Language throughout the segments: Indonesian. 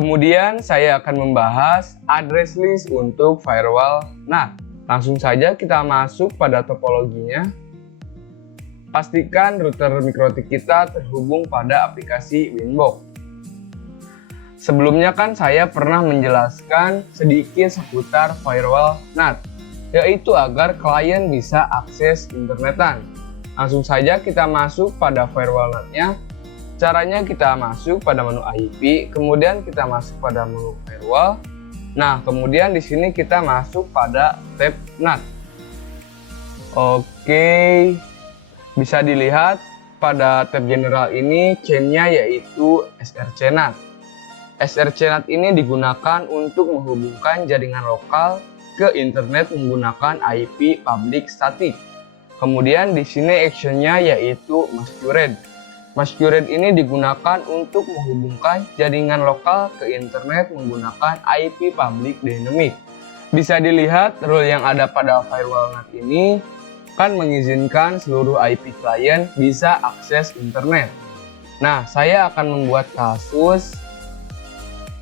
Kemudian saya akan membahas address list untuk firewall NAT. Langsung saja kita masuk pada topologinya. Pastikan router MikroTik kita terhubung pada aplikasi Winbox. Sebelumnya kan saya pernah menjelaskan sedikit seputar firewall NAT, yaitu agar klien bisa akses internetan. Langsung saja kita masuk pada firewall NAT-nya. Caranya kita masuk pada menu IP, kemudian kita masuk pada menu firewall. Nah, kemudian di sini kita masuk pada tab NAT. Oke, bisa dilihat pada tab general ini chain-nya yaitu SRC NAT. SRC NAT ini digunakan untuk menghubungkan jaringan lokal ke internet menggunakan IP public static. Kemudian di sini action-nya yaitu masquerade. Masquerade ini digunakan untuk menghubungkan jaringan lokal ke internet menggunakan IP public dynamic. Bisa dilihat rule yang ada pada firewall NAT ini kan mengizinkan seluruh IP klien bisa akses internet. Nah, saya akan membuat kasus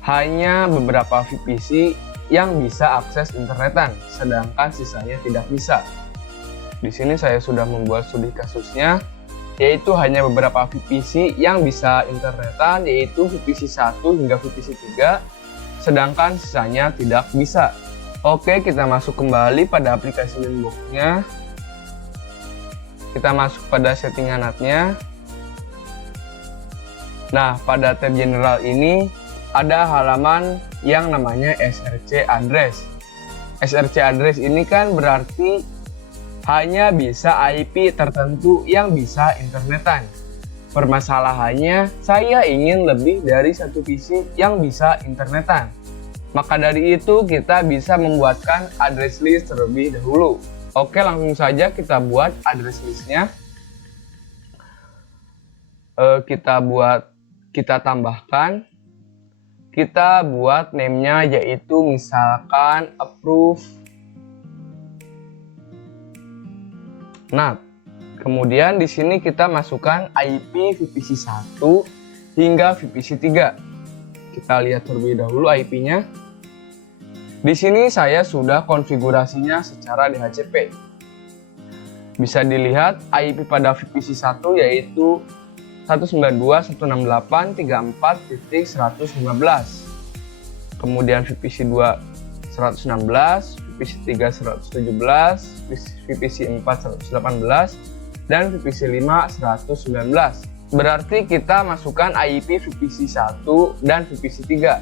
hanya beberapa VPC yang bisa akses internetan, sedangkan sisanya tidak bisa. Di sini saya sudah membuat studi kasusnya, yaitu hanya beberapa VPC yang bisa internetan, yaitu VPC 1 hingga VPC 3, sedangkan sisanya tidak bisa. Oke, kita masuk kembali pada aplikasi Winbox-nya. Kita masuk pada settingan NAT-nya. Nah, pada tab general ini ada halaman yang namanya SRC address. SRC address ini kan berarti hanya bisa IP tertentu yang bisa internetan. Permasalahannya, saya ingin lebih dari satu PC yang bisa internetan. Maka dari itu kita bisa membuatkan address list terlebih dahulu. Oke, langsung saja kita buat address listnya. Kita tambahkan. Kita buat name-nya yaitu misalkan approve NAT. Kemudian di sini kita masukkan IP VPC 1 hingga VPC 3. Kita lihat terlebih dahulu IP-nya. Di sini saya sudah konfigurasinya secara DHCP. Bisa dilihat IP pada VPC 1 yaitu 192.168.34.115. Kemudian VPC 2 116, VPC 3 117, VPC 4 118, dan VPC 5 119. Berarti kita masukkan IP VPC 1 dan VPC 3.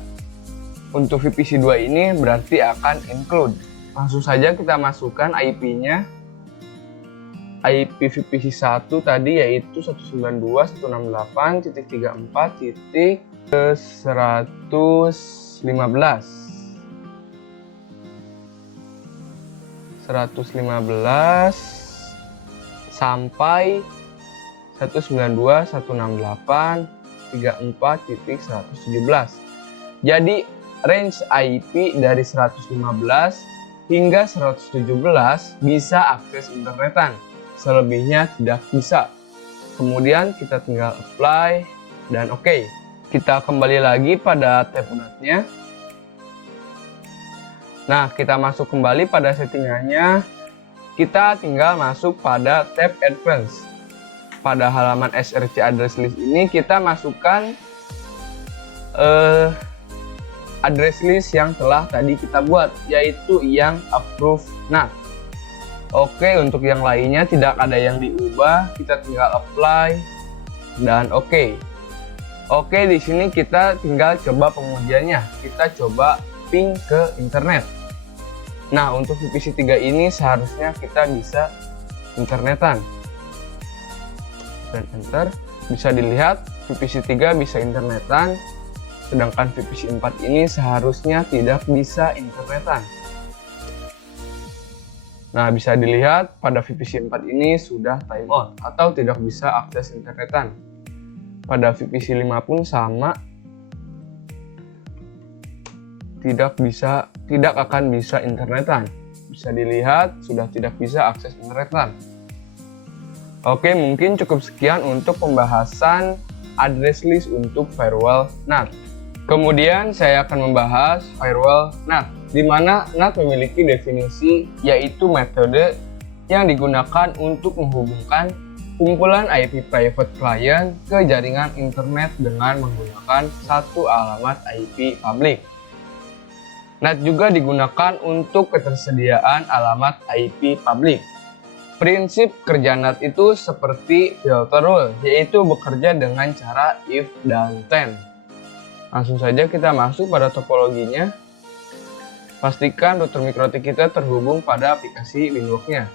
Untuk VPC 2 ini berarti akan include. Langsung saja kita masukkan IP-nya. IP VPC 1 tadi yaitu 192.168.115. 115 sampai 192.168.34.117. Jadi range IP dari 115 hingga 117 bisa akses internetan, selebihnya tidak bisa. Kemudian kita tinggal apply dan oke. Kita kembali lagi pada tab NAT-nya. Nah, kita masuk kembali pada settingannya. Kita tinggal masuk pada tab Advanced. Pada halaman SRC address list ini kita masukkan address list yang telah tadi kita buat, yaitu yang approve NAT. Oke, untuk yang lainnya tidak ada yang diubah, kita tinggal apply dan oke. Oke, di sini kita tinggal coba pengujiannya. Kita coba ping ke internet. Nah, untuk VPC 3 ini seharusnya kita bisa internetan. Dan enter. Bisa dilihat VPC 3 bisa internetan, sedangkan VPC 4 ini seharusnya tidak bisa internetan. Nah, bisa dilihat pada VPC 4 ini sudah timeout atau tidak bisa akses internetan. Pada VPC 5 pun sama, tidak akan bisa internetan. Bisa dilihat sudah tidak bisa akses internetan. Oke, mungkin cukup sekian untuk pembahasan address list untuk firewall NAT. Kemudian saya akan membahas firewall NAT, di mana NAT memiliki definisi yaitu metode yang digunakan untuk menghubungkan kumpulan IP private client ke jaringan internet dengan menggunakan satu alamat IP public. NAT juga digunakan untuk ketersediaan alamat IP public. Prinsip kerja NAT itu seperti filter rule, yaitu bekerja dengan cara if dan then. Langsung saja kita masuk pada topologinya. Pastikan router MikroTik kita terhubung pada aplikasi Winbox-nya.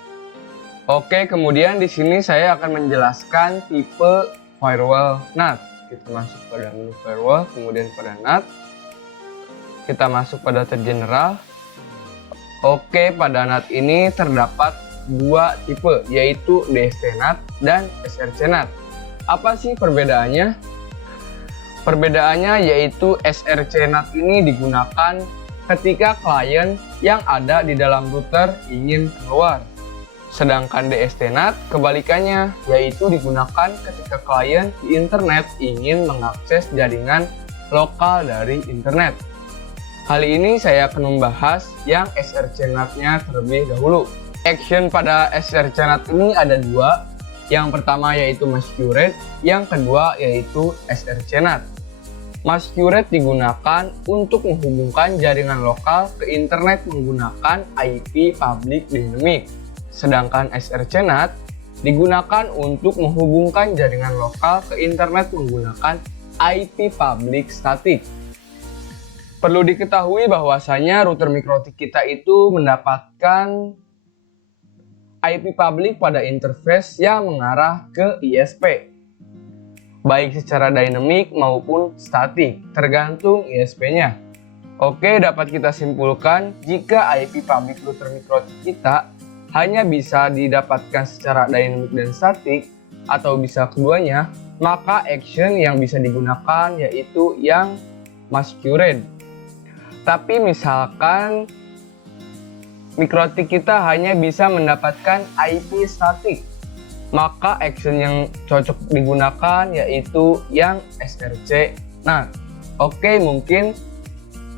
Oke, kemudian di sini saya akan menjelaskan tipe firewall NAT. Kita masuk pada menu firewall, kemudian pada NAT. Kita masuk pada tab general. Oke, pada NAT ini terdapat dua tipe, yaitu DST NAT dan SRC NAT. Apa sih perbedaannya? Perbedaannya yaitu SRC NAT ini digunakan ketika klien yang ada di dalam router ingin keluar. Sedangkan DST NAT kebalikannya, yaitu digunakan ketika klien di internet ingin mengakses jaringan lokal dari internet. Kali ini saya akan membahas yang SRC NAT-nya terlebih dahulu. Action pada SRC NAT ini ada dua. Yang pertama yaitu masquerade, yang kedua yaitu SRC NAT. Masquerade digunakan untuk menghubungkan jaringan lokal ke internet menggunakan IP public dynamic. Sedangkan SRC NAT digunakan untuk menghubungkan jaringan lokal ke internet menggunakan IP public static. Perlu diketahui bahwasanya router MikroTik kita itu mendapatkan IP public pada interface yang mengarah ke ISP. Baik secara dynamic maupun statik, tergantung ISP-nya. Oke, dapat kita simpulkan jika IP public router MikroTik kita hanya bisa didapatkan secara dynamic dan statik, atau bisa keduanya, maka action yang bisa digunakan yaitu yang masquerade. Tapi misalkan MikroTik kita hanya bisa mendapatkan IP statik, maka action yang cocok digunakan yaitu yang SRC NAT. Oke, mungkin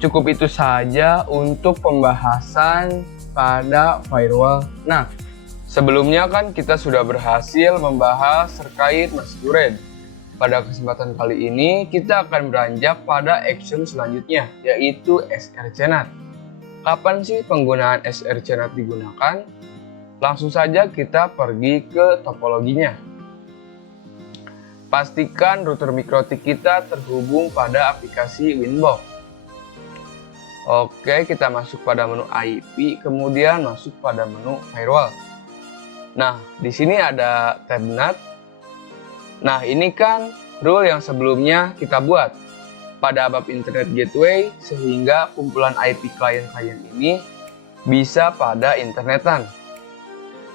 cukup itu saja untuk pembahasan pada firewall NAT. Sebelumnya kan kita sudah berhasil membahas terkait masquerade. Pada kesempatan kali ini kita akan beranjak pada action selanjutnya, yaitu SRC NAT. Kapan sih penggunaan SRC NAT digunakan? Langsung saja kita pergi ke topologinya. Pastikan router MikroTik kita terhubung pada aplikasi Winbox. Oke, kita masuk pada menu IP, kemudian masuk pada menu firewall. Nah, di sini ada tab NAT. Nah, ini kan rule yang sebelumnya kita buat pada bab internet gateway, sehingga kumpulan IP klien-klien ini bisa pada internetan.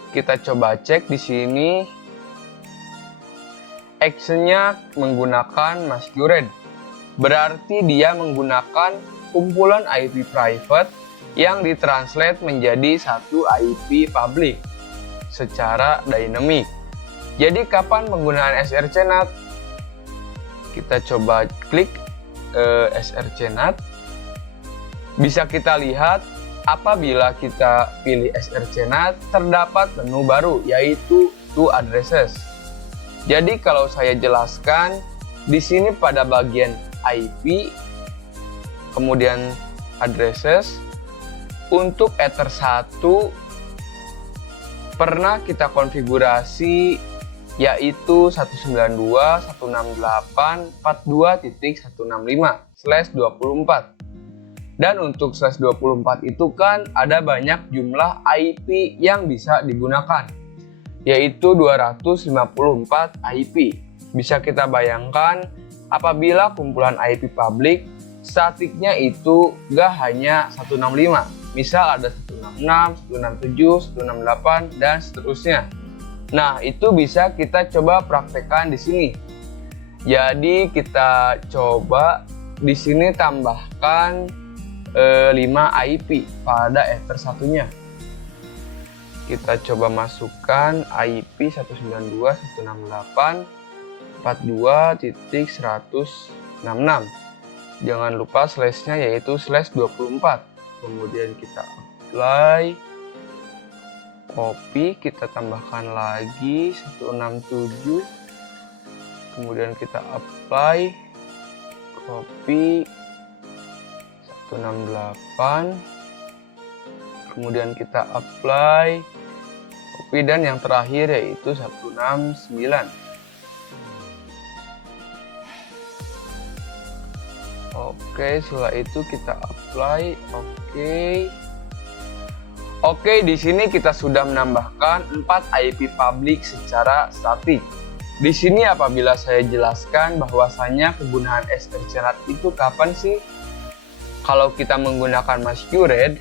Kita coba cek di sini. Actionnya menggunakan masquerade. Berarti dia menggunakan kumpulan IP private yang ditranslate menjadi satu IP public secara dynamic. Jadi kapan penggunaan SRC NAT? Kita coba klik SRC NAT. Bisa kita lihat apabila kita pilih SRC NAT, terdapat menu baru yaitu to addresses. Jadi kalau saya jelaskan di sini pada bagian IP, kemudian addresses, untuk Ether 1 pernah kita konfigurasi yaitu 192.168.42.165/24. Dan untuk /24 itu kan ada banyak jumlah IP yang bisa digunakan, yaitu 254 IP. Bisa kita bayangkan apabila kumpulan IP public, statiknya itu gak hanya 165, misal ada 166, 167, 168, dan seterusnya. Nah, itu bisa kita coba praktekkan di sini. Jadi kita coba di sini tambahkan 5 IP pada Ether satunya. Kita coba masukkan IP 192.168.42.166. Jangan lupa slashnya yaitu /24. Kemudian kita apply, copy, kita tambahkan lagi 167. Kemudian kita apply, copy 168. Kemudian kita apply, copy, dan yang terakhir yaitu 169. Oke, setelah itu kita apply. Oke, di sini kita sudah menambahkan 4 IP public secara statik. Di sini apabila saya jelaskan bahwasanya kegunaan srcnat itu kapan sih? Kalau kita menggunakan masquerade,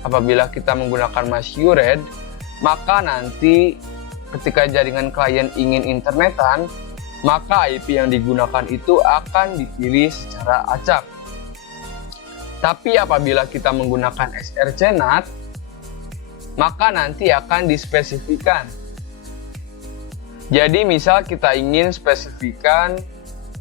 apabila kita menggunakan masquerade, maka nanti ketika jaringan klien ingin internetan, maka IP yang digunakan itu akan dipilih secara acak. Tapi apabila kita menggunakan srcnat, maka nanti akan dispesifikan. Jadi misal kita ingin spesifikan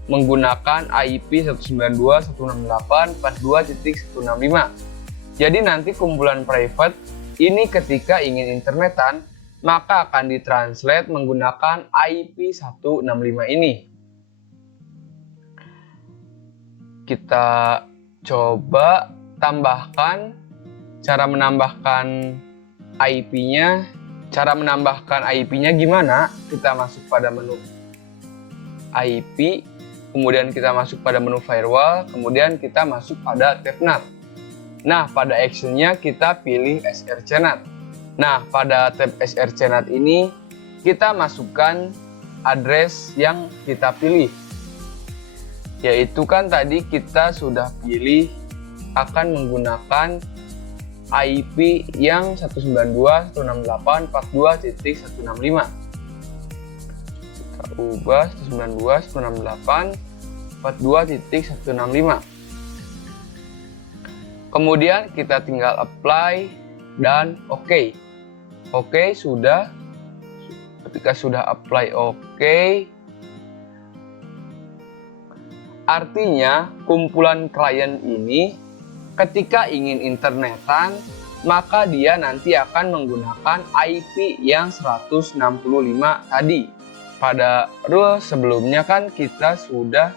menggunakan IP 192.168.42.165. Jadi nanti kumpulan private ini ketika ingin internetan, maka akan ditranslate menggunakan IP 165 ini. Kita coba tambahkan cara menambahkan IP-nya. Cara menambahkan IP-nya gimana? Kita masuk pada menu IP, kemudian kita masuk pada menu firewall, kemudian kita masuk pada tab NAT. Nah, pada action-nya kita pilih srcnat. Nah, pada tab srcnat ini kita masukkan address yang kita pilih. Yaitu kan tadi kita sudah pilih akan menggunakan IP yang 192.168.42.165. Kita ubah 192.168.42.165. Kemudian kita tinggal apply dan oke. Oke, sudah. Ketika sudah apply oke, artinya kumpulan klien ini ketika ingin internetan, maka dia nanti akan menggunakan IP yang 165 tadi. Pada rule sebelumnya kan kita sudah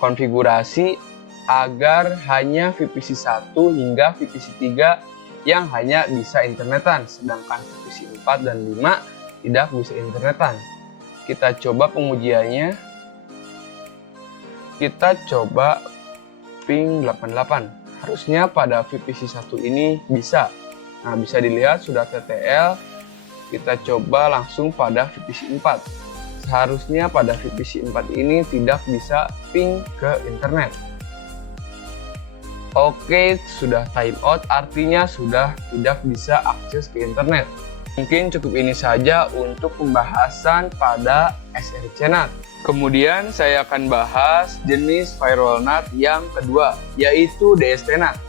konfigurasi agar hanya VPC 1 hingga VPC 3 yang hanya bisa internetan, sedangkan VPC 4 dan 5 tidak bisa internetan. Kita coba pengujiannya. Kita coba ping 88. Harusnya pada VPC 1 ini bisa. Nah, bisa dilihat sudah TTL. Kita coba langsung pada VPC 4. Seharusnya pada VPC 4 ini tidak bisa ping ke internet. Oke, sudah timeout, artinya sudah tidak bisa akses ke internet. Mungkin cukup ini saja untuk pembahasan pada srcnat. Kemudian saya akan bahas jenis firewall NAT yang kedua, yaitu DST-NAT.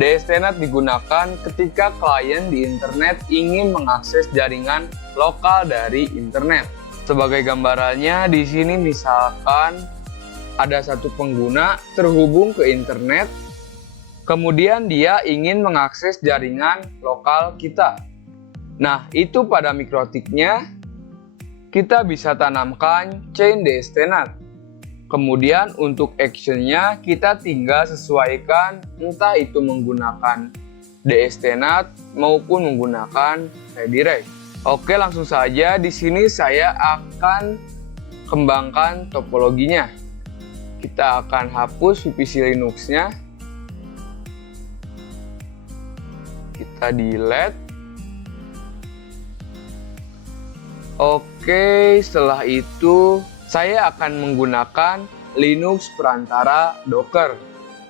DST-NAT digunakan ketika klien di internet ingin mengakses jaringan lokal dari internet. Sebagai gambarannya, di sini misalkan ada satu pengguna terhubung ke internet, kemudian dia ingin mengakses jaringan lokal kita. Nah, itu pada mikrotiknya kita bisa tanamkan chain DST-NAT. Kemudian untuk actionnya kita tinggal sesuaikan entah itu menggunakan DST-NAT maupun menggunakan redirect. Oke, langsung saja di sini saya akan kembangkan topologinya. Kita akan hapus VPC Linux-nya. Kita delete. Oke, setelah itu saya akan menggunakan Linux perantara Docker.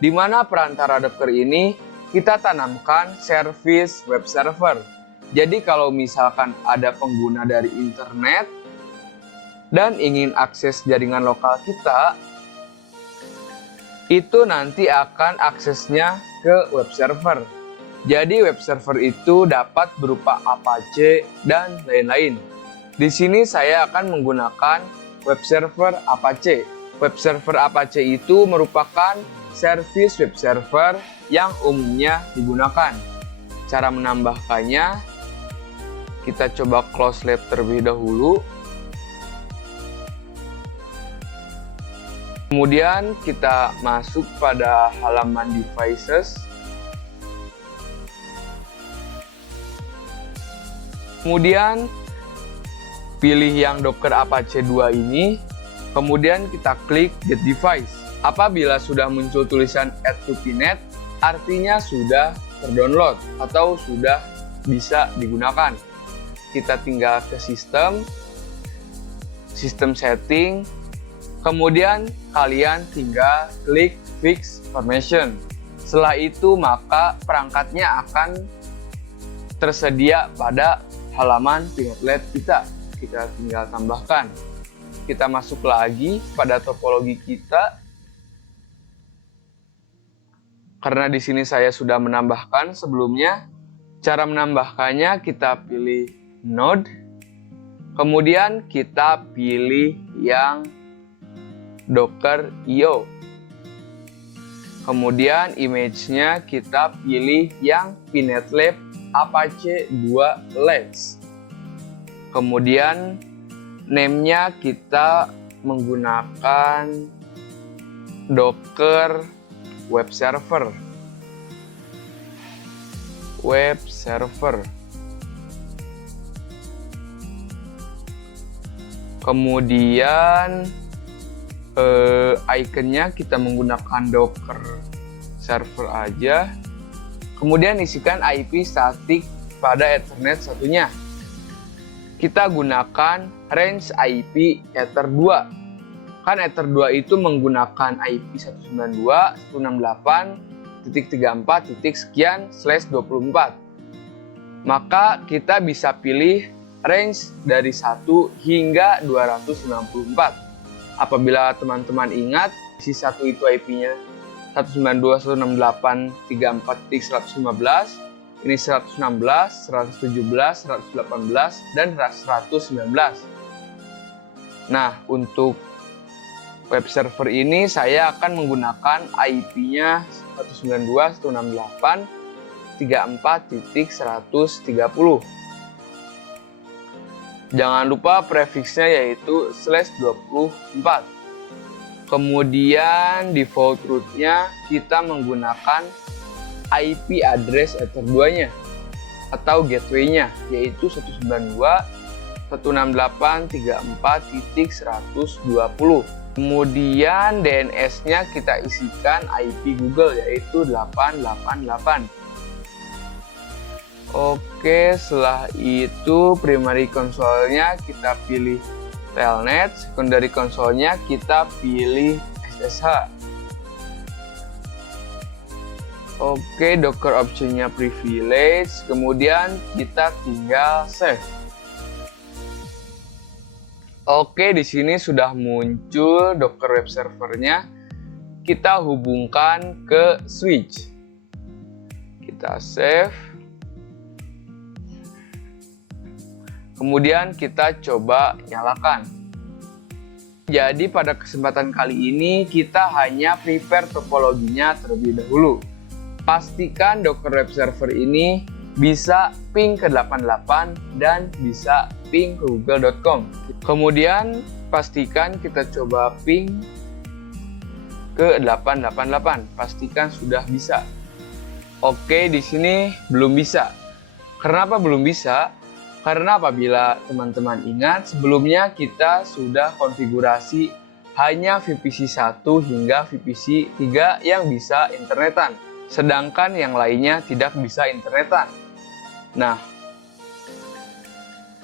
Di mana perantara Docker ini kita tanamkan service web server. Jadi kalau misalkan ada pengguna dari internet dan ingin akses jaringan lokal kita, itu nanti akan aksesnya ke web server. Jadi web server itu dapat berupa Apache dan lain-lain. Di sini saya akan menggunakan web server Apache. Web server Apache itu merupakan service web server yang umumnya digunakan. Cara menambahkannya, kita coba close lab terlebih dahulu. Kemudian kita masuk pada halaman devices. Kemudian pilih yang Docker Apache 2 ini. Kemudian kita klik Get Device. Apabila sudah muncul tulisan Add to PNet, artinya sudah terdownload atau sudah bisa digunakan. Kita tinggal ke sistem setting, kemudian kalian tinggal klik Fix Permission. Setelah itu maka perangkatnya akan tersedia pada halaman PNet Lab kita. Kita tinggal tambahkan. Kita masuk lagi pada topologi kita. Karena di sini saya sudah menambahkan sebelumnya. Cara menambahkannya kita pilih node. Kemudian kita pilih yang Docker IO. Kemudian image-nya kita pilih yang PNet Lab Apache 2 Labs. Kemudian name-nya kita menggunakan Docker Web Server. Kemudian ikonnya kita menggunakan Docker Server aja. Kemudian isikan IP statik pada Ethernet satunya. Kita gunakan range IP Ether 2. Kan Ether 2 itu menggunakan IP 192.168.34.sekian/24. Maka kita bisa pilih range dari 1 hingga 254. Apabila teman-teman ingat, isi 1 itu IP-nya 192.168.34.115, ini 116, 117, 118, dan 119. Nah, untuk web server ini saya akan menggunakan IP-nya 192.168.34.130. Jangan lupa prefixnya yaitu /24. Kemudian default root-nya kita menggunakan IP address Ether 2-nya atau gateway-nya yaitu 192.168.34.120. Kemudian DNS-nya kita isikan IP Google yaitu 888. Oke, setelah itu primary console-nya kita pilih Telnet, secondary console-nya kita pilih SSH. Oke, Docker option-nya privilege, kemudian kita tinggal save. Oke, di sini sudah muncul Docker web server-nya. Kita hubungkan ke switch. Kita save. Kemudian kita coba nyalakan. Jadi pada kesempatan kali ini kita hanya prepare topologinya terlebih dahulu. Pastikan Docker web server ini bisa ping ke 88 dan bisa ping ke google.com. Kemudian pastikan kita coba ping ke 888. Pastikan sudah bisa. Oke, di sini belum bisa. Kenapa belum bisa? Karena apabila teman-teman ingat, sebelumnya kita sudah konfigurasi hanya VPC 1 hingga VPC 3 yang bisa internetan. Sedangkan yang lainnya tidak bisa internetan. Nah,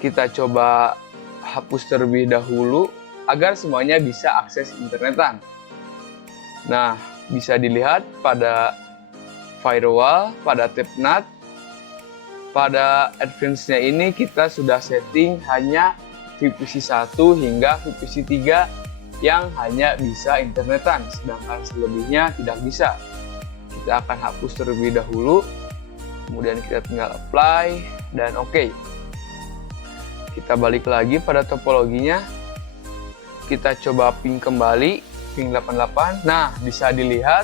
kita coba hapus terlebih dahulu agar semuanya bisa akses internetan. Nah, bisa dilihat pada firewall, pada tab NAT, pada advance-nya ini kita sudah setting hanya VPC 1 hingga VPC 3 yang hanya bisa internetan, sedangkan selebihnya tidak bisa. Kita akan hapus terlebih dahulu, kemudian kita tinggal apply dan oke. Kita balik lagi pada topologinya. Kita coba ping kembali, ping 88. Nah, bisa dilihat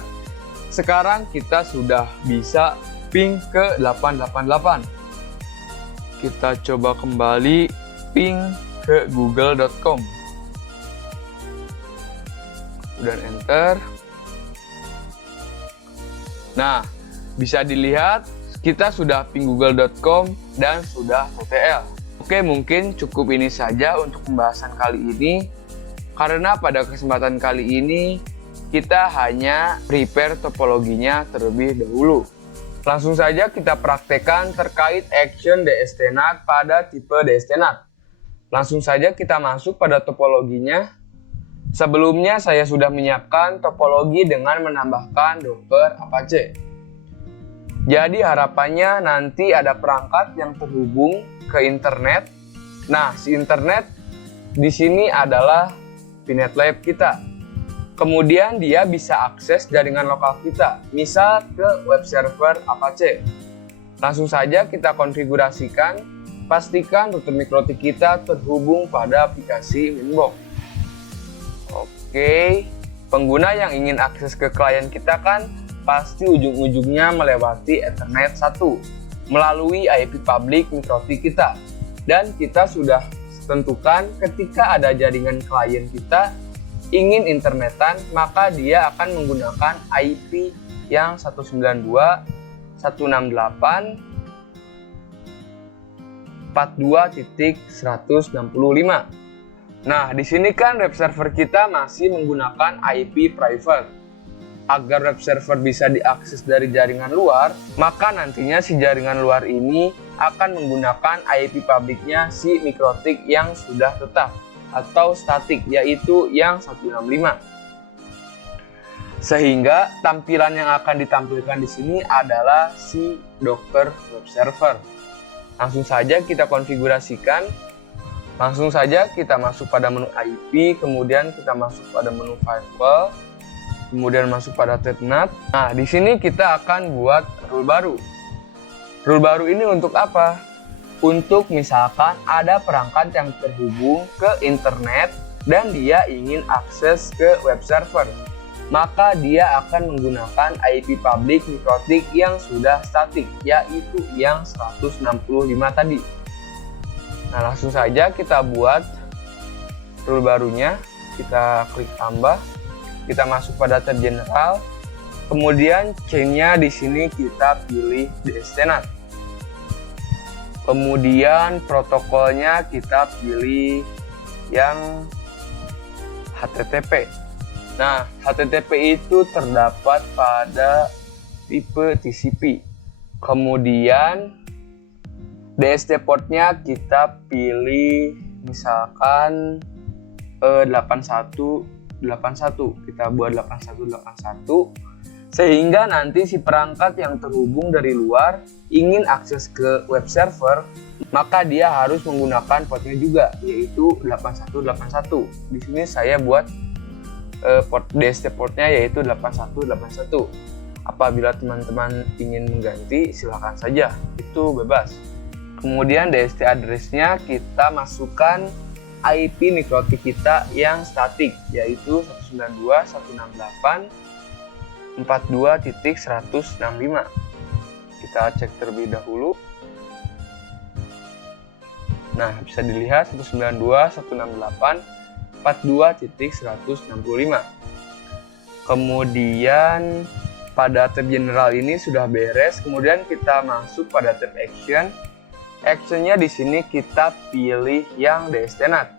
sekarang kita sudah bisa ping ke 888. Kita coba kembali ping ke google.com. Dan enter. Nah, bisa dilihat kita sudah ping google.com dan sudah TTL. Oke, mungkin cukup ini saja untuk pembahasan kali ini. Karena pada kesempatan kali ini kita hanya prepare topologinya terlebih dahulu. Langsung saja kita praktekkan terkait action DST-NAT pada tipe DST-NAT. Langsung saja kita masuk pada topologinya. Sebelumnya saya sudah menyiapkan topologi dengan menambahkan Docker Apache. Jadi harapannya nanti ada perangkat yang terhubung ke internet. Nah, si internet di sini adalah VNet Lab kita. Kemudian dia bisa akses jaringan lokal kita, misal ke web server Apache. Langsung saja kita konfigurasikan, pastikan router MikroTik kita terhubung pada aplikasi Winbox. Oke, pengguna yang ingin akses ke klien kita kan pasti ujung-ujungnya melewati Ethernet 1 melalui IP public MikroTik kita. Dan kita sudah tentukan ketika ada jaringan klien kita ingin internetan, maka dia akan menggunakan IP yang 192.168.42.165. Nah, di sini kan web server kita masih menggunakan IP private. Agar web server bisa diakses dari jaringan luar, maka nantinya si jaringan luar ini akan menggunakan IP publiknya si MikroTik yang sudah tetap atau statik, yaitu yang 165. Sehingga tampilan yang akan ditampilkan di sini adalah si Docker web server. Langsung saja kita konfigurasikan. Langsung saja kita masuk pada menu IP, kemudian kita masuk pada menu firewall, kemudian masuk pada TETNAT. Nah, di sini kita akan buat rule baru. Rule baru ini untuk apa? Untuk misalkan ada perangkat yang terhubung ke internet dan dia ingin akses ke web server, maka dia akan menggunakan IP public MikroTik yang sudah statik, yaitu yang 165 tadi. Nah, langsung saja kita buat rule barunya. Kita klik tambah. Kita masuk pada tab general, kemudian chain-nya di sini kita pilih DST-NAT. Kemudian protokolnya kita pilih yang HTTP. Nah, HTTP itu terdapat pada tipe TCP. Kemudian DST portnya kita pilih misalkan 8181, kita buat 8181, sehingga nanti si perangkat yang terhubung dari luar ingin akses ke web server, maka dia harus menggunakan portnya juga, yaitu 8181. Di sini saya buat port DST portnya yaitu 8181. Apabila teman-teman ingin mengganti, silahkan saja, itu bebas. Kemudian DST address-nya kita masukkan IP MikroTik kita yang statik, yaitu 192.168.42.165. Kita cek terlebih dahulu. Nah, bisa dilihat 192.168.42.165. Kemudian pada tab general ini sudah beres. Kemudian kita masuk pada tab action. Actionnya di sini kita pilih yang DST-NAT.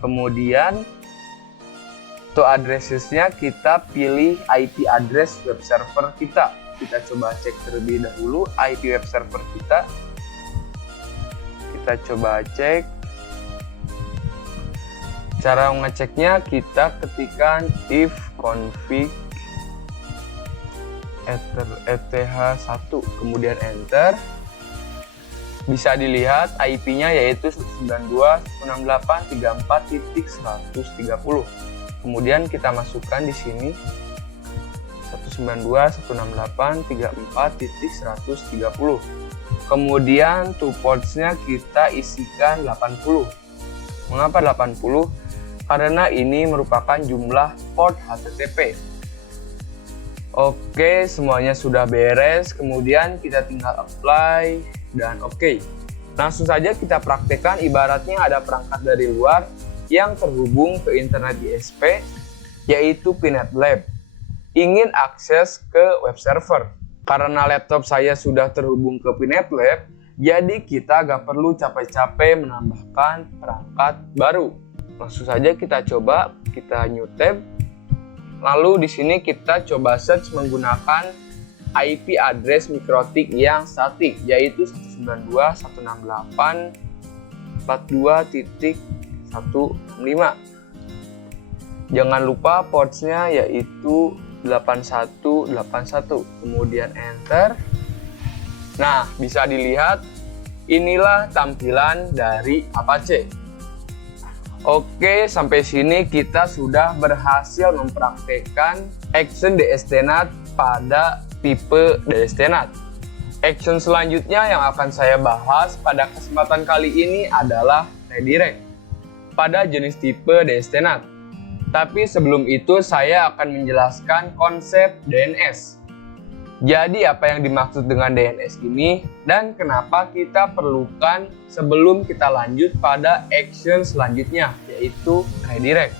Kemudian to addresses-nya kita pilih IP address web server kita. Kita coba cek terlebih dahulu IP web server kita. Kita coba cek. Cara ngeceknya kita ketikkan if config eth1, kemudian enter. Bisa dilihat IP-nya yaitu 192.168.34.130. Kemudian kita masukkan di sini 192.168.34.130. Kemudian to ports-nya kita isikan 80. Mengapa 80? karena ini merupakan jumlah port HTTP. Oke, semuanya sudah beres, kemudian kita tinggal apply dan oke. Langsung saja kita praktekkan, ibaratnya ada perangkat dari luar yang terhubung ke internet ISP, yaitu Pinet Lab. Ingin akses ke web server. Karena laptop saya sudah terhubung ke Pinet Lab, jadi kita gak perlu capek-capek menambahkan perangkat baru. Langsung saja kita coba, kita new tab. Lalu di sini kita coba search menggunakan IP address mikrotik yang statik, yaitu 192.168.42.15. Jangan lupa portsnya yaitu 8181, kemudian enter. Nah, bisa dilihat inilah tampilan dari Apache. Oke, sampai sini kita sudah berhasil mempraktekkan action DSTNAT pada tipe DSTNAT. Action selanjutnya yang akan saya bahas pada kesempatan kali ini adalah redirect pada jenis tipe DSTNAT. Tapi sebelum itu saya akan menjelaskan konsep DNS. Jadi apa yang dimaksud dengan DNS ini dan kenapa kita perlukan sebelum kita lanjut pada action selanjutnya, yaitu redirect.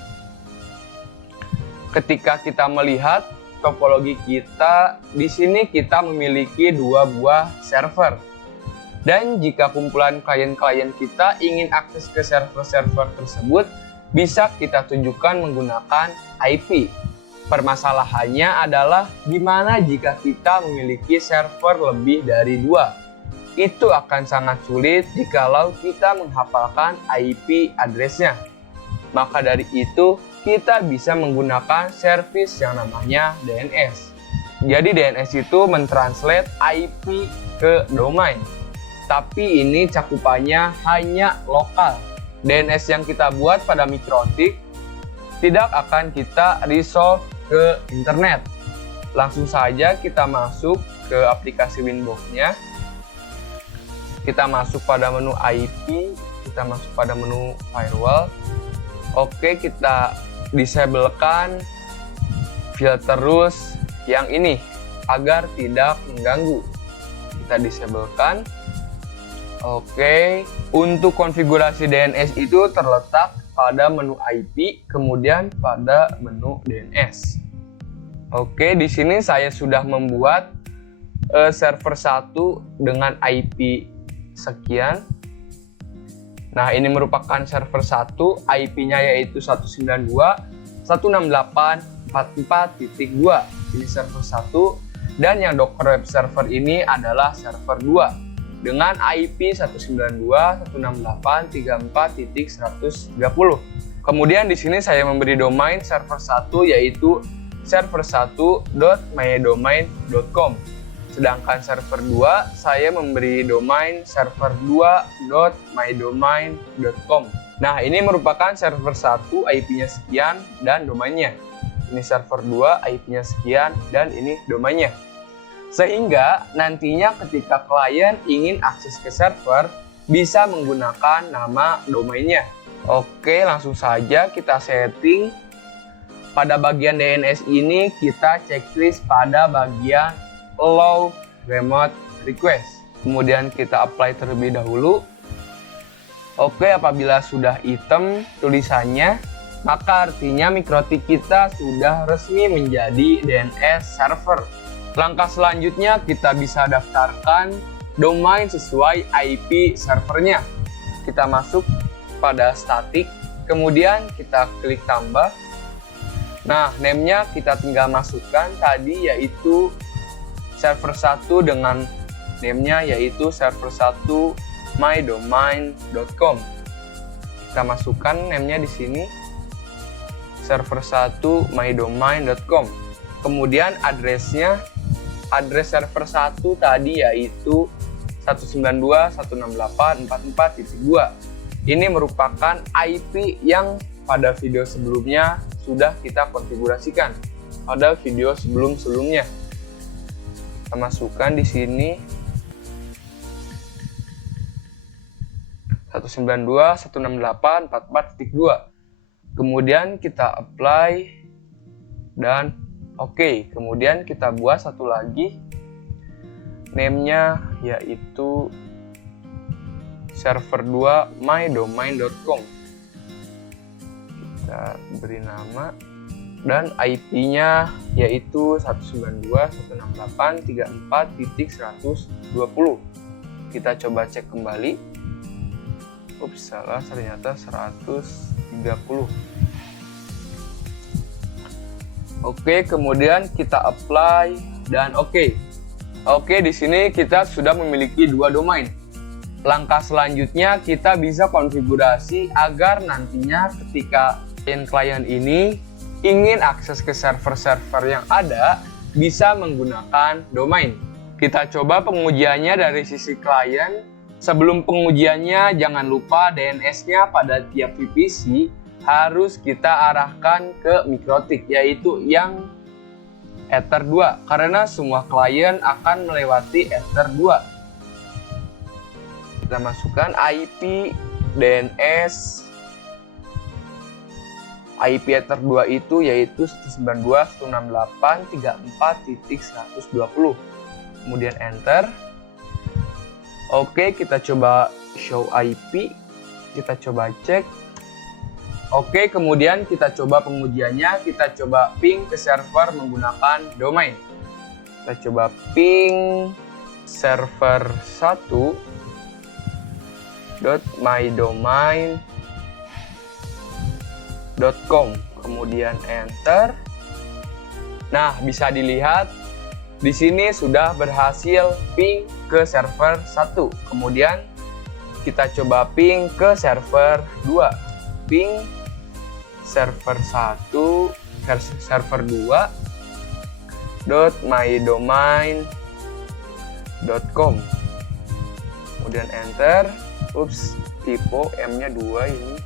Ketika kita melihat topologi kita, di sini kita memiliki dua buah server. Dan jika kumpulan klien-klien kita ingin akses ke server-server tersebut, bisa kita tunjukkan menggunakan IP. Permasalahannya adalah gimana jika kita memiliki server lebih dari dua. Itu akan sangat sulit jikalau kita menghafalkan IP address-nya. Maka dari itu, kita bisa menggunakan service yang namanya DNS. Jadi DNS itu mentranslate IP ke domain. Tapi ini cakupannya hanya lokal. DNS yang kita buat pada mikrotik tidak akan kita resolve ke internet. Langsung saja kita masuk ke aplikasi Winbox-nya. Kita masuk pada menu IP, kita masuk pada menu firewall. Oke, kita disablekan filter rules yang ini agar tidak mengganggu. Kita disablekan. Oke, untuk konfigurasi DNS itu terletak pada menu IP, kemudian pada menu DNS. Oke, di sini saya sudah membuat server 1 dengan IP sekian. Nah, ini merupakan server 1, IP-nya yaitu 192.168.44.2. Ini server 1, dan yang Docker Web Server ini adalah server 2 dengan IP 192.168.34.130. Kemudian di sini saya memberi domain server 1 yaitu server1.mydomain.com. Sedangkan server 2 saya memberi domain server2.mydomain.com. Nah, ini merupakan server 1 IP-nya sekian dan domainnya. Ini server 2 IP-nya sekian dan ini domainnya. Sehingga nantinya ketika klien ingin akses ke server, bisa menggunakan nama domainnya. Oke, langsung saja kita setting. Pada bagian DNS ini kita checklist pada bagian Allow Remote Request. Kemudian kita apply terlebih dahulu. Oke, apabila sudah hitam tulisannya, maka artinya mikrotik kita sudah resmi menjadi DNS server. Langkah selanjutnya kita bisa daftarkan domain sesuai IP servernya. Kita masuk pada static, kemudian kita klik tambah. Nah, name-nya kita tinggal masukkan tadi yaitu server 1 dengan name-nya yaitu server1 mydomain.com. Kita masukkan name-nya di sini server1 mydomain.com. Kemudian address-nya, address server 1 tadi yaitu 192.168.44.2. Ini merupakan IP yang pada video sebelumnya sudah kita konfigurasikan pada video sebelum-sebelumnya. Kita masukkan di sini 192.168.44.2. Kemudian kita apply dan oke. Kemudian kita buat satu lagi, name-nya yaitu server2 mydomain.com. Kita beri nama dan IP-nya yaitu 192.168.34.120. Kita coba cek kembali. Ups, salah, ternyata 130. Oke, kemudian kita apply dan oke. Oke, di sini kita sudah memiliki 2 domain. Langkah selanjutnya kita bisa konfigurasi agar nantinya ketika klien ini ingin akses ke server-server yang ada bisa menggunakan domain. Kita coba pengujiannya dari sisi klien. Sebelum pengujiannya jangan lupa DNS-nya pada tiap VPC harus kita arahkan ke MikroTik, yaitu yang Ether 2, karena semua klien akan melewati Ether 2. Kita masukkan IP DNS IP Ether 2 itu yaitu 192.168.34.120. Kemudian enter. Oke, kita coba show IP, kita coba cek. Oke, kemudian kita coba pengujiannya, kita coba ping ke server menggunakan domain. Kita coba ping server 1.mydomain.com, kemudian enter. Nah, bisa dilihat di sini sudah berhasil ping ke server 1. Kemudian kita coba ping ke server 2. Ping server 1 server 2.mydomain.com, kemudian enter. Ups, typo M-nya 2, ini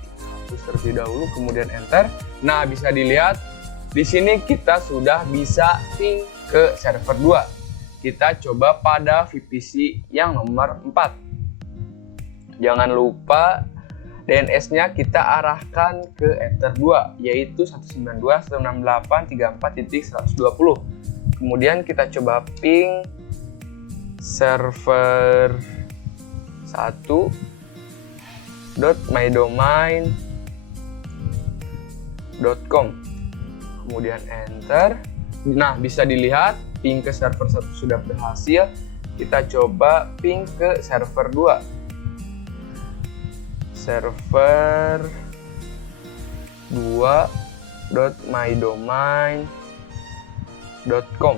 hapus terlebih dahulu, kemudian enter. Nah, bisa dilihat di sini kita sudah bisa ping ke server 2. Kita coba pada VPC yang nomor 4. Jangan lupa DNS-nya kita arahkan ke Ether 2, yaitu 192.168.34.120. Kemudian kita coba ping server 1.mydomain.com, kemudian enter. Nah, bisa dilihat ping ke server 1 sudah berhasil. Kita coba ping ke server 2. Server 2.mydomain.com,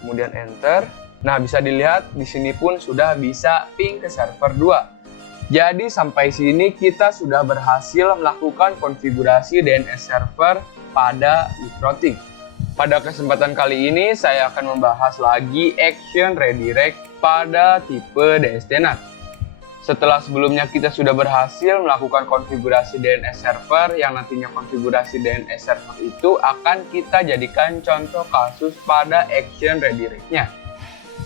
kemudian enter. Nah, bisa dilihat di sini pun sudah bisa ping ke server 2. Jadi sampai sini kita sudah berhasil melakukan konfigurasi DNS server pada MikroTik. Pada kesempatan kali ini saya akan membahas lagi action redirect pada tipe DSDNAT. Setelah sebelumnya kita sudah berhasil melakukan konfigurasi DNS server, yang nantinya konfigurasi DNS server itu akan kita jadikan contoh kasus pada action redirect-nya.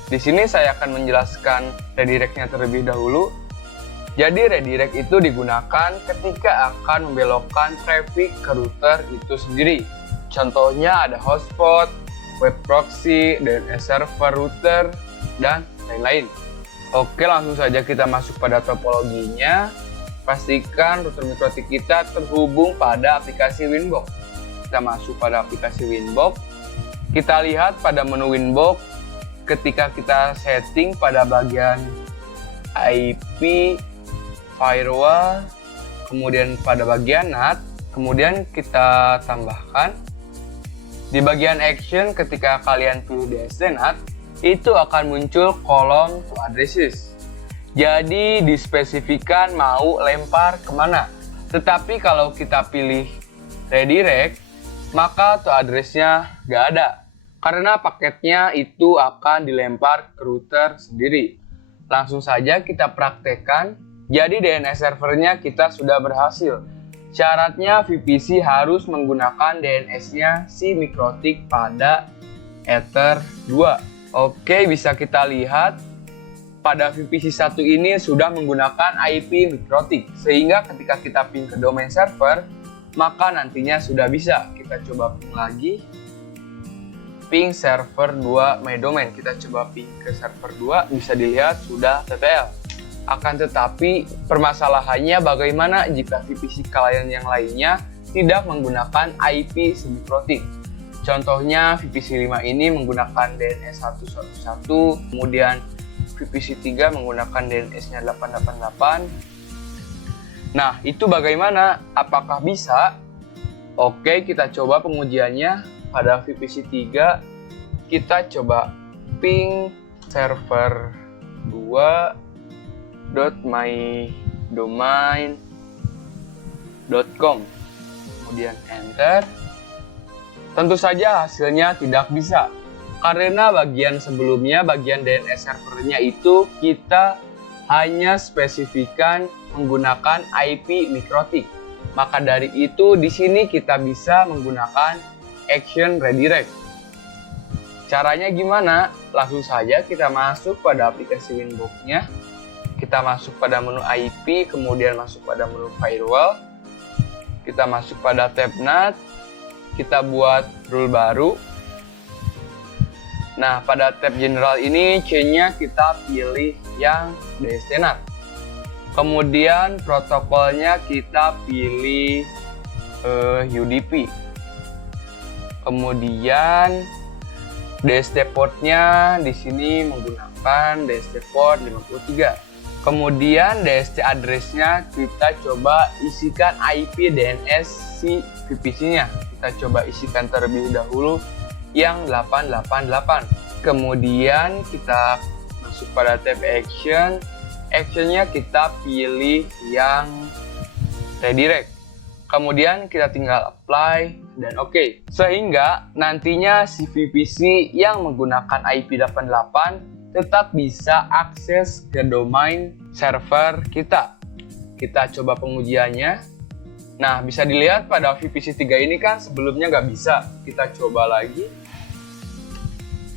Di sini saya akan menjelaskan redirect-nya terlebih dahulu. Jadi redirect itu digunakan ketika akan membelokkan traffic ke router itu sendiri. Contohnya ada hotspot, web proxy, DNS server, router, dan lain-lain. Oke, langsung saja kita masuk pada topologinya. Pastikan router MikroTik kita terhubung pada aplikasi Winbox. Kita masuk pada aplikasi Winbox. Kita lihat pada menu Winbox, ketika kita setting pada bagian IP, firewall, kemudian pada bagian NAT, kemudian kita tambahkan di bagian action. Ketika kalian pilih DSDNAT, itu akan muncul kolom to addresses. Jadi dispesifikan mau lempar kemana. Tetapi kalau kita pilih redirect, maka to address-nya nggak ada. Karena paketnya itu akan dilempar ke router sendiri. Langsung saja kita praktekkan. Jadi DNS servernya kita sudah berhasil. Syaratnya VPC harus menggunakan DNS-nya si MikroTik pada Ether 2. Oke, bisa kita lihat pada VPC 1 ini sudah menggunakan IP MikroTik, sehingga ketika kita ping ke domain server, maka nantinya sudah bisa. Kita coba ping lagi, ping server 2 my domain. Kita coba ping ke server 2, bisa dilihat sudah TTL. Akan tetapi permasalahannya bagaimana jika VPC klien yang lainnya tidak menggunakan IP semi-protic. Contohnya VPC 5 ini menggunakan DNS 111, kemudian VPC 3 menggunakan DNS-nya 888. Nah, itu bagaimana? Apakah bisa? Oke, kita coba pengujiannya. Pada VPC 3, kita coba ping server 2.mydomain.com, kemudian enter. Tentu saja hasilnya tidak bisa, karena bagian sebelumnya, bagian DNS servernya itu kita hanya spesifikkan menggunakan IP mikrotik. Maka dari itu di sini kita bisa menggunakan action redirect. Caranya gimana? Langsung saja kita masuk pada aplikasi Winbox-nya. Kita masuk pada menu IP, kemudian masuk pada menu firewall. Kita masuk pada tab NAT. Kita buat rule baru. Nah, pada tab general ini chain-nya kita pilih yang DST NAT. Kemudian protokolnya kita pilih UDP. Kemudian DST port-nya di sini menggunakan DST port 53. Kemudian DST address-nya kita coba isikan IP DNS si VPC-nya. Kita coba isikan terlebih dahulu yang 888. Kemudian kita masuk pada tab action. Actionnya kita pilih yang redirect. Kemudian kita tinggal apply dan oke. Sehingga nantinya si VPC yang menggunakan IP 88 tetap bisa akses ke domain server kita. Kita coba pengujiannya. Nah, bisa dilihat pada VPC 3 ini kan sebelumnya nggak bisa. Kita coba lagi.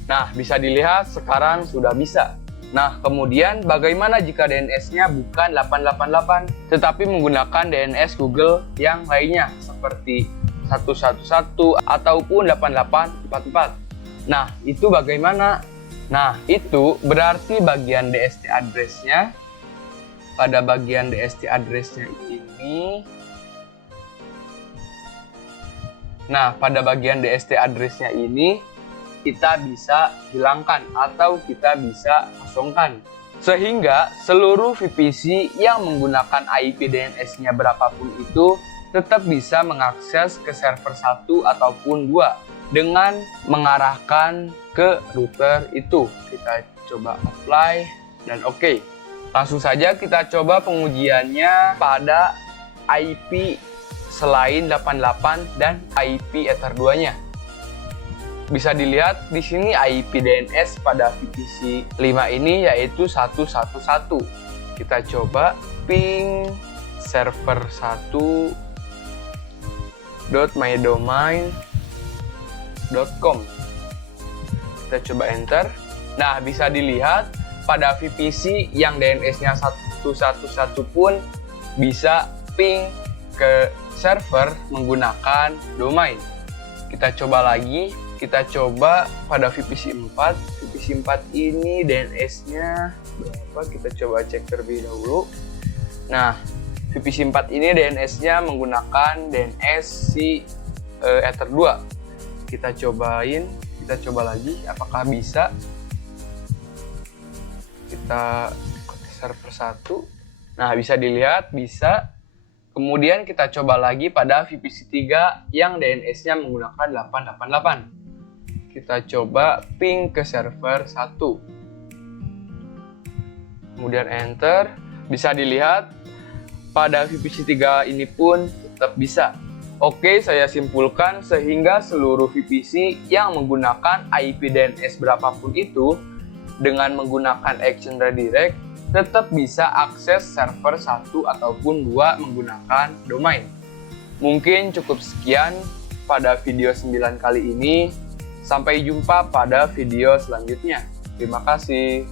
Nah, bisa dilihat sekarang sudah bisa. Nah, kemudian bagaimana jika DNS-nya bukan 888, tetapi menggunakan DNS Google yang lainnya, seperti 111 ataupun 8844. Nah, itu bagaimana? Nah, itu berarti bagian DST address-nya, pada bagian DST address-nya ini, nah, pada bagian DST address-nya ini, kita bisa hilangkan atau kita bisa kosongkan. Sehingga seluruh VPC yang menggunakan IP DNS-nya berapapun itu tetap bisa mengakses ke server 1 ataupun 2 dengan mengarahkan ke router itu. Kita coba apply dan oke. Langsung saja kita coba pengujiannya pada IP selain 88 dan IP Ether 2-nya. Bisa dilihat di sini IP DNS pada VPC 5 ini yaitu 111. Kita coba ping server 1.mydomain.com. Kita coba enter. Nah, bisa dilihat pada VPC yang DNS-nya 111 pun bisa ping ke server menggunakan domain. Kita coba lagi. Kita coba pada VPC 4. VPC 4 ini DNS-nya berapa? Kita coba cek terlebih dahulu. Nah, VPC 4 ini DNS-nya menggunakan DNS si Ether 2. Kita cobain, kita coba lagi apakah bisa. Kita ke server 1. Nah, bisa dilihat bisa. Kemudian kita coba lagi pada VPC 3 yang DNS-nya menggunakan 888. Kita coba ping ke server 1. Kemudian enter. Bisa dilihat pada VPC 3 ini pun tetap bisa. Oke, saya simpulkan sehingga seluruh VPC yang menggunakan IP DNS berapapun itu dengan menggunakan action redirect tetap bisa akses server 1 ataupun 2 menggunakan domain. Mungkin cukup sekian pada video 9 kali ini. Sampai jumpa pada video selanjutnya. Terima kasih.